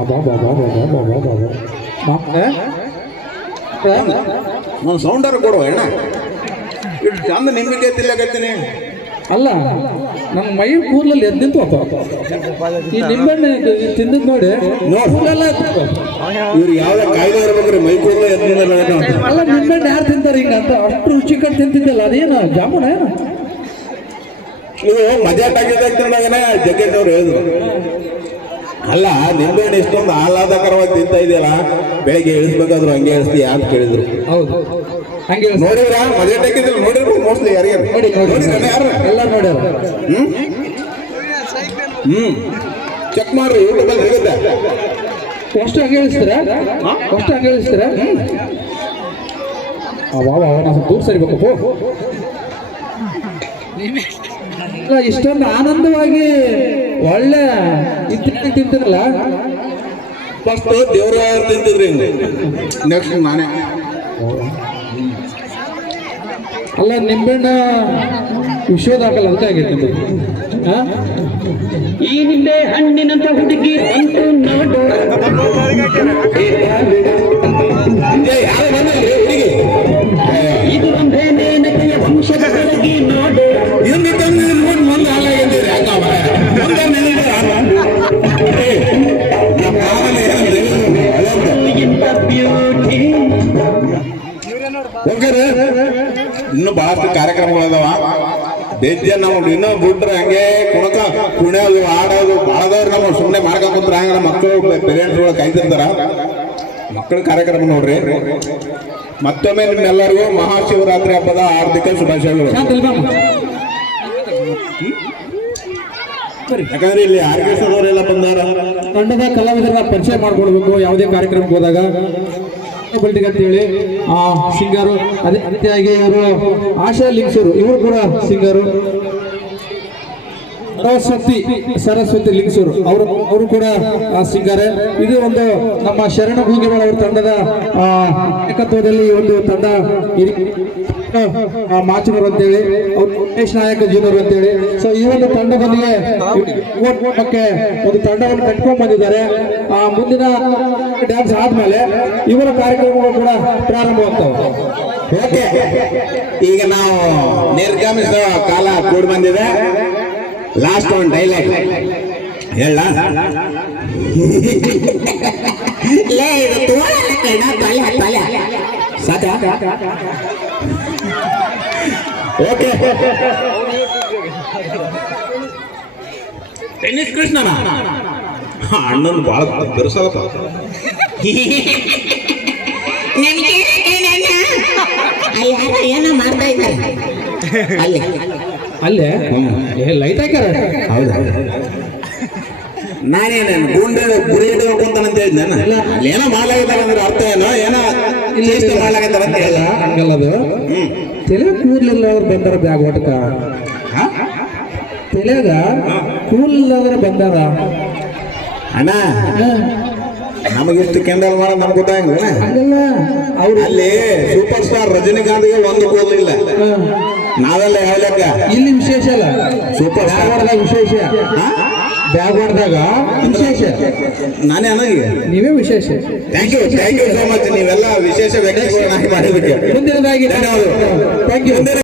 ಅಬ್ಬಾ ಬಾಬಾ ಬಾಬಾ ಬಾಬಾ ಬಾಬಾ. ನಾನು ಸೌಂಡರ್ ಕೊಡುವ ಅಣ್ಣ. ಇಷ್ಟು ಚಂದ ನಿಮಗೆ ತಿಲ್ಲಕತ್ತೀನಿ ಅಲ್ಲ ನಮ್ಮ ಮೈ ಕೂದಲಲ್ಲಿ ಎದ್ದು ನಿಂತು ಈ ನಿಂಬೆಣ್ಣೆ ತಿಂದಿದ್ ನೋಡಿ. ಕೂದಲೆಲ್ಲ ಎದ್ದು. ಇವ್ರು ಯಾವ್ದ ಕಾಯಿಲೆ ಇರ್ಬೇಕ್ರಿ ಮೈ ಕೂದಲು ಎತ್ತಿಲ್ಲ ಅಲ್ಲ ನಿಂಬೆಹಣ್ಣು ಯಾರು ತಿಂತಾರೆ ಹಿಂಗ ಅಂತ? ಅಷ್ಟು ರುಚಿಕಟ್ಟು ತಿಂತಿದ್ದಲ್ಲ ಅದೇನು ಜಾಮೂನ ಏನು? ಇದು ಮಜಾ ಟಾಕಿದಾಗ್ತಿರೋದಾಗನೇ ಜಗ್ಗೇಶ್ ಅವ್ರು ಹೇಳಿದ್ರು. ಅಲ್ಲ ನಿಂಬೆಹಣ್ಣು ಇಷ್ಟೊಂದು ಆಹ್ಲಾದಕರವಾಗಿ ತಿಂತ ಇದೆಯಲ್ಲ ಬೆಳಿಗ್ಗೆ ಇಳಿಸ್ಬೇಕಾದ್ರು ಹಂಗೆ ಇಳಿಸ್ತೀಯ ಅಂತ ಕೇಳಿದ್ರು. ಹೌದು. ಹಂಗೆ ನೋಡಿದ್ರ? ಮದುವೆ ಟೇಕಿದ್ರು ನೋಡಿರ್ಬೇಕು ಮೋಸ್ಟ್ಲಿ ಯಾರಿಗೆ ನೋಡಿ ಯಾರು? ಎಲ್ಲ ನೋಡ್ಯಾರ. ಹ್ಮ್? ಹ್ಮ್. ಚೆಕ್ ಮಾಡ್ರಿ ಯೂಟ್ಯೂಬಲ್ಲಿ ಸಿಗುತ್ತೆ. ಅಷ್ಟು ಹಂಗೆ ಇಳಿಸ್ತೀರ ಅಷ್ಟು ಹಂಗೆ ಇಳಿಸ್ತೀರಾ ಅವ ನಾವು ಸ್ವಲ್ಪ ದೂರ ಸರಿಬೇಕಪ್ಪ ಇಲ್ಲ ಇಷ್ಟೊಂದು ಆನಂದವಾಗಿ ಒಳ್ಳೆ ಇದ್ದ ತಿಂತಿರಲ್ಲ ಫಸ್ಟ್ ದೇವ್ರ ತಿಂತಿದ್ರಿ ನೆಕ್ಸ್ಟ್ ನಾನೇ ಅಲ್ಲ ನಿಂಬೆಣ್ಣ ವಿಶ್ವದ ಹಾಕಲ್ಲ ಅಂತ ಆಗೈತೆ? ಈ ನಿಂಬೆ ಹಣ್ಣಿನಂತ ಹುಡುಗಿ ಅಂತೂ ನೋಡು ಇನ್ನು ಬಹಳಷ್ಟು ಕಾರ್ಯಕ್ರಮಗಳದಾವ ಬೇಜ ನಾವು ಇನ್ನೂ ಬಿಟ್ರೆ ಹಂಗೆ ಕುಣಕ ಕುಣಿಯೋದು ಆಡೋದು ಬಾಳದವ್ರು ನಮ್ಮ ಸುಮ್ಮನೆ ಮಾಡ್ಕೊಂತ ಹಂಗ ಮಕ್ಕಳು ಪೇರೆಂಟ್ಸ್ ಒಳಗೆ ಕಾಯ್ತಿರ್ತಾರ ಮಕ್ಕಳ ಕಾರ್ಯಕ್ರಮ ನೋಡ್ರಿ. ಮತ್ತೊಮ್ಮೆ ನಿಮ್ಮೆಲ್ಲರಿಗೂ ಮಹಾಶಿವರಾತ್ರಿ ಹಬ್ಬದ ಆರ್ಥಿಕ ಶುಭಾಶಯಗಳು. ಯಾಕಂದ್ರೆ ಇಲ್ಲಿ ಆರ್ಕೆಸ್ಟ್ರಾದವರೆಲ್ಲ ಬಂದಾರ. ತಂಡದ ಕಲಾವಿದರ ಪರಿಚಯ ಮಾಡ್ಕೊಳ್ಬೇಕು ಯಾವುದೇ ಕಾರ್ಯಕ್ರಮಕ್ಕೆ ಹೋದಾಗ. ಬಲ್ಟಿಗೆ ಅಂತೇಳಿ ಆ ಸಿಂಗರು ಅದೇ ರೀತಿಯಾಗಿ ಇವರು ಆಶಾ ಲಿಂಗ್ಸರು ಇವರು ಕೂಡ ಸಿಂಗರು. ಸರಸ್ವತಿ ಸರಸ್ವತಿ ಲಿಂಗ್ಸೂರು ಅವರು ಅವರು ಕೂಡ, ಆ ಸಿಂಗರೇ ಇದು ಒಂದು ನಮ್ಮ ಶರಣ ಭೂಗಿಗಳ ಅವರ ತಂಡದ ನಾಯಕತ್ವದಲ್ಲಿ ಒಂದು ತಂಡ ಮಾಚುನರು ಅಂತೇಳಿ, ಅವ್ರು ಉಮೇಶ್ ನಾಯಕ ಜೂನಿಯರ್ ಅಂತೇಳಿ. ಸೊ ಈ ಒಂದು ತಂಡದೊಂದಿಗೆ ಓಟ್ಮಕ್ಕೆ ಒಂದು ತಂಡವನ್ನು ಕಟ್ಕೊಂಡ್ ಬಂದಿದ್ದಾರೆ. ಆ, ಮುಂದಿನ ಡ್ಯಾನ್ಸ್ ಆದ್ಮೇಲೆ ಇವರ ಕಾರ್ಯಕ್ರಮಗಳು ಕೂಡ ಪ್ರಾರಂಭವಾಗ್ತವೆ. ಓಕೆ. ಈಗ ನಾವು ನಿರ್ಗಮಿಸುವ ಕಾಲ ಕೂಡಿ ಬಂದಿದೆ. ಲಾಸ್ಟ್ ಒಂದು ಡೈಲಾಗ್ ಹೇಳ ಸಾಕ ಓಕೆ ಟೆನ್ನಿಸ್ ಕೃಷ್ಣನ ಅಣ್ಣನ್ ಭಾಳ ಬೆರೆಸಲಪ್ಪ ಏನೋ ಮಾಡ್ತಾ ಇದ್ದಾರೆ ಅಲ್ಲಿ ಅಲ್ಲೇ? ಲೈಟ್ ಹಾಕ್ಯಾರ? ಹೌದಾ. ನಾನೇನೇನು ಗುಂಡೆ ಗುರಿ ಇಟ್ಕೊಂತಾನಂತ ಹೇಳಿದ್ ನಾನು ಅಲ್ಲಿ ಏನೋ ಮಾಡ್ಲಾಗಿದ್ದಾರೆ ಅಂದ್ರೆ ಅರ್ಥ ಏನೋ ಏನೋ ಇಲ್ಲಿ ಎಷ್ಟು ಮಾಡ್ಲಾಗತ್ತಾರ ಅಂತ ಹೇಳ ಹ್ಮ್. ತಲೆ ಕೂದಲಿಲ್ಲ ಅವ್ರು ಬಂದಾರ ಬ್ಯಾಗ್ ಒಟಕ? ತಲೆಗ ಕೂದಲಿಲ್ಲದ್ರ ಬಂದಾರ? ಅಣ್ಣ ನಮಗಿಷ್ಟು ಕೆಂಡಲ್ ಮಾಡೋದು ನಮ್ಗೆ ಗೊತ್ತಾಗಲ್ಲ ಅಲ್ಲಿ ಸೂಪರ್ ಸ್ಟಾರ್ ರಜನಿಕಾಂತ್ಗೆ ಒಂದು ಕೂದಲಿಲ್ಲ ನಾವೆಲ್ಲ ಹೇಳಕ್ಕ ಇಲ್ಲಿ ವಿಶೇಷ ಅಲ್ಲ. ಸೂಪರ್ ಬ್ಯಾಗ್ವಾಡ್ದಾಗ ವಿಶೇಷ. ಬ್ಯಾಗ್ವಾಡ್ದಾಗ ವಿಶೇಷ. ನಾನೇ ಅನ್ನೋಗಿ ನೀವೇ ವಿಶೇಷ. Thank you thank you so much ನೀವೆಲ್ಲ ವಿಶೇಷ ವ್ಯಕ್ತಿ ಮಾಡಿದ್ದಕ್ಕೆ ಮುಂದಿನದಾಗಿ. Thank you